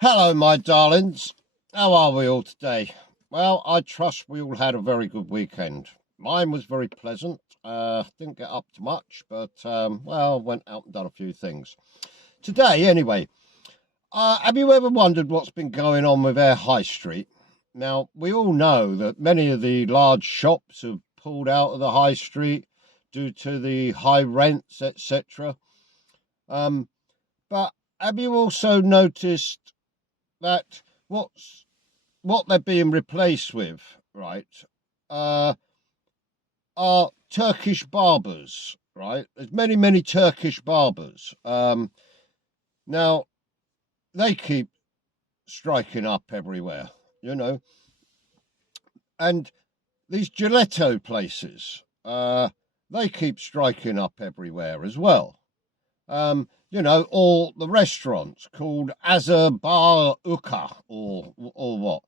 Hello, my darlings. How are we all today? Well, I trust we all had a very good weekend. Mine was very pleasant. Didn't get up to much, but went out and done a few things. Today, anyway, have you ever wondered what's been going on with our high street? Now, we all know that many of the large shops have pulled out of the high street due to the high rents, etc. But have you also noticed that what they're being replaced with, right, uh, are Turkish barbers, right? There's many Turkish barbers. Now they keep striking up everywhere, you know, and these gelato places, they keep striking up everywhere as well. All the restaurants called Azerbar Uka or what.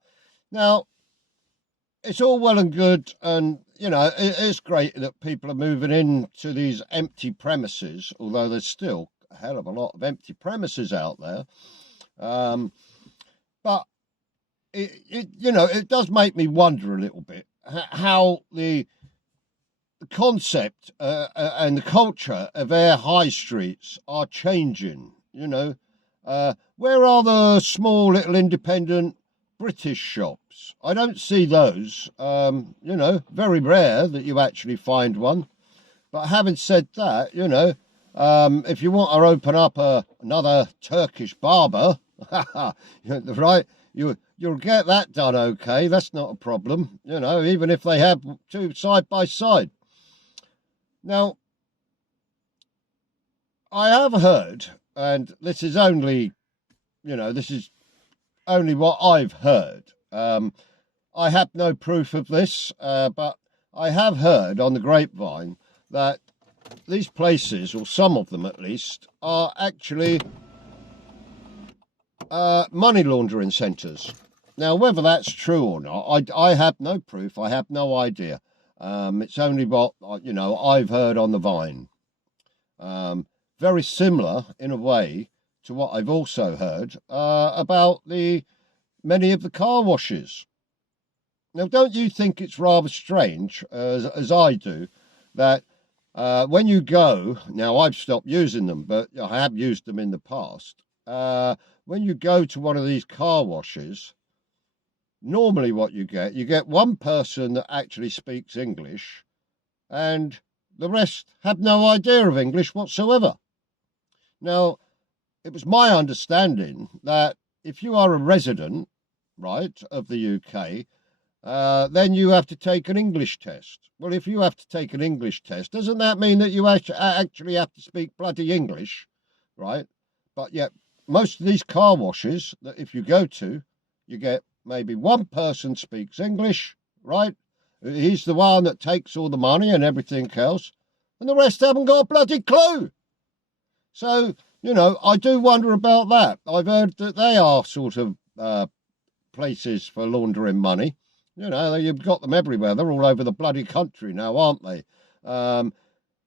Now, it's all well and good, and it's great that people are moving into these empty premises, although there's still a hell of a lot of empty premises out there. But it does make me wonder a little bit how the concept and the culture of our high streets are changing. Where are the small little independent British shops? I don't see those. Very rare that you actually find one. But having said that, if you want to open up another Turkish barber, right, you'll get that done okay. That's not a problem. Even if they have two side by side. Now, I have heard, and this is only what I've heard. I have no proof of this, but I have heard on the grapevine that these places, or some of them at least, are actually money laundering centres. Now, whether that's true or not, I have no proof. I have no idea. It's only what I've heard on the vine. Very similar in a way to what I've also heard about many of the car washes. Now, don't you think it's rather strange, as I do, that when you go, now I've stopped using them, but I have used them in the past. When you go to one of these car washes, normally what you get one person that actually speaks English, and the rest have no idea of English whatsoever. Now, it was my understanding that if you are a resident, right, of the UK, then you have to take an English test. Well, if you have to take an English test, doesn't that mean that you actually have to speak bloody English, right? But yet, most of these car washes that if you go to, you get maybe one person speaks English, right? He's the one that takes all the money and everything else, and the rest haven't got a bloody clue. So, I do wonder about that. I've heard that they are sort of places for laundering money. You've got them everywhere. They're all over the bloody country now, aren't they? And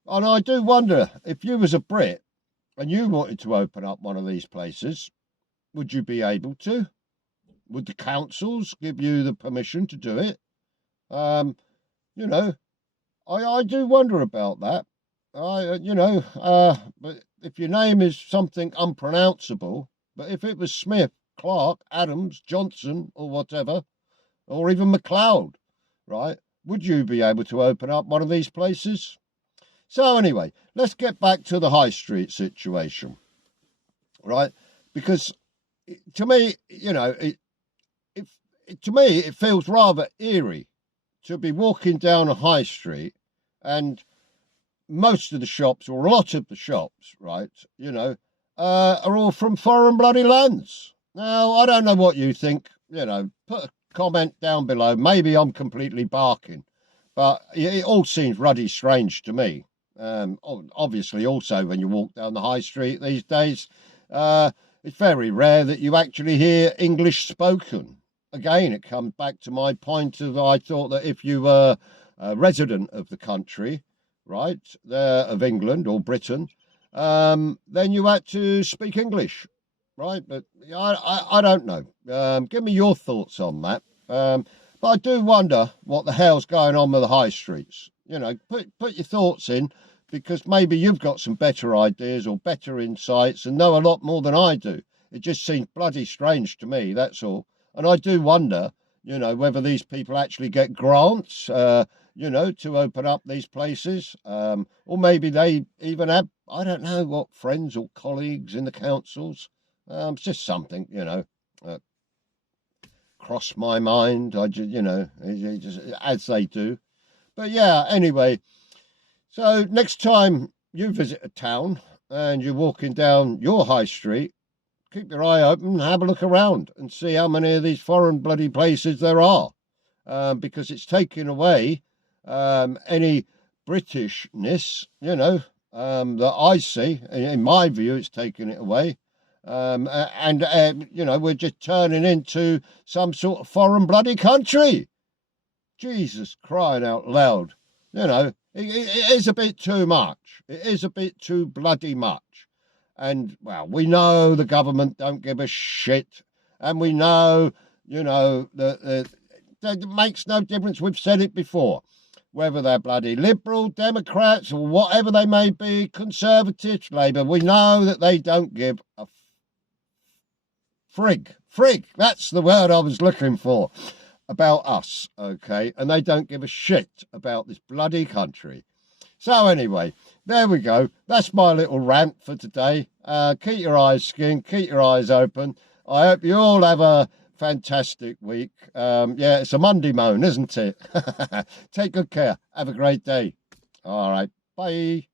I do wonder, if you was a Brit and you wanted to open up one of these places, would you be able to? Would the councils give you the permission to do it? I do wonder about that. But if your name is something unpronounceable, but if it was Smith, Clark, Adams, Johnson, or whatever, or even McLeod, right, would you be able to open up one of these places? So anyway, let's get back to the high street situation, right? Because to me, it feels rather eerie to be walking down a high street and most of the shops, or a lot of the shops, right, are all from foreign bloody lands. Now, I don't know what you think, put a comment down below. Maybe I'm completely barking, but it all seems ruddy strange to me. Obviously, also, when you walk down the high street these days, it's very rare that you actually hear English spoken. Again, it comes back to my point of I thought that if you were a resident of the country, right, there of England or Britain, then you had to speak English. right? But I don't know. Give me your thoughts on that. But I do wonder what the hell's going on with the high streets. You know, put your thoughts in, because maybe you've got some better ideas or better insights and know a lot more than I do. It just seems bloody strange to me, that's all. And I do wonder, you know, whether these people actually get grants, you know, to open up these places, or maybe they even have, I don't know, what, friends or colleagues in the councils. It's just something, you know, uh, crossed my mind. I just, you know, just, as they do. But yeah, anyway, so next time you visit a town and you're walking down your high street, keep your eye open and have a look around and see how many of these foreign bloody places there are, because it's taking away any Britishness, you know, that I see. In my view, it's taking it away. And you know, we're just turning into some sort of foreign bloody country. Jesus, crying out loud. You know, it is a bit too much. It is a bit too bloody much. And, well, we know the government don't give a shit. And we know, you know, that it makes no difference. We've said it before. Whether they're bloody Liberal, Democrats, or whatever they may be, Conservatives, Labour, we know that they don't give a frig. Frig, that's the word I was looking for. About us, okay? And they don't give a shit about this bloody country. So anyway, there we go. That's my little rant for today. Keep your eyes skinned, keep your eyes open. I hope you all have a fantastic week. Yeah, it's a Monday moan, isn't it? Take good care. Have a great day. All right. Bye.